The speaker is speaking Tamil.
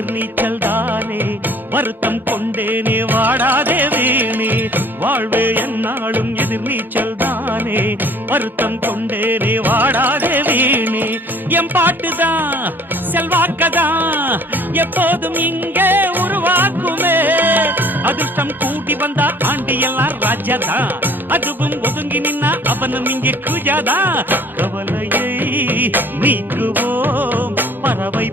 எதிர்நீச்சல் தானே வருத்தம் கொண்டேனே வாடாதே வீணே வாழ்வே என்னாலும் எதிர்நீச்சல் தானே வருத்தம் கொண்டேனே வாடாதே வீணே என் பாட்டுதான் செல்வாக்கதான் எப்போதும் இங்கே உருவாக்குமே அதிர்ஷ்டம் கூட்டி வந்தா ஆண்டி எல்லாம் ராஜாதான் அதுவும் ஒதுங்கி நின்னா அவனும் இங்கே குஜாதான் கவலையை நீக்குவோம் பறவை